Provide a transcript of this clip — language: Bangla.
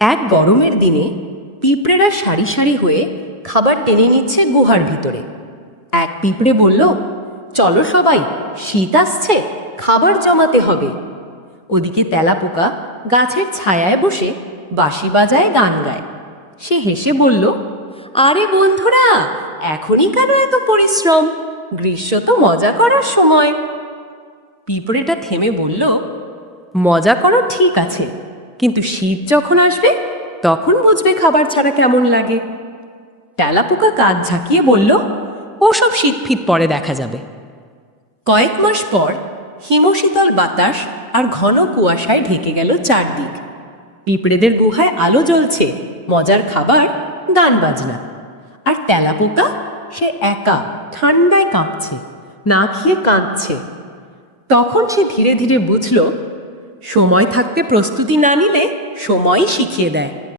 এক গরমের দিনে পিঁপড়েরা সারি সারি হয়ে খাবার টেনে নিচ্ছে গুহার ভিতরে। এক পিঁপড়ে বলল, চলো সবাই, শীত আসছে, খাবার জমাতে হবে। ওদিকে তেলাপোকা গাছের ছায়ায় বসে বাঁশি বাজায় গান গায়। সে হেসে বলল, আরে বন্ধুরা, এখনই কেন এত পরিশ্রম? গ্রীষ্ম তো মজা করার সময়। পিঁপড়েটা থেমে বলল, মজা করো ঠিক আছে কিন্তু শীত যখন আসবে, তখন বুঝবে খাবার ছাড়া কেমন লাগে। তেলাপোকা কাজ ঝাঁকিয়ে বলল, ওসব শীত ফিত পরে দেখা যাবে। কয়েক মাস পর হিমশীতল বাতাস আর ঘন কুয়াশায় ঢেকে গেল চারদিক। পিঁপড়েদের গুহায় আলো জ্বলছে, মজার খাবার, গান বাজনা। আর তেলাপোকা, সে একা ঠান্ডায় কাঁপছে, না খেয়ে কাঁদছে। তখন সে ধীরে ধীরে বুঝল সময় থাকতে প্রস্তুতি না নিলে সময়ই শিখিয়ে দেয়।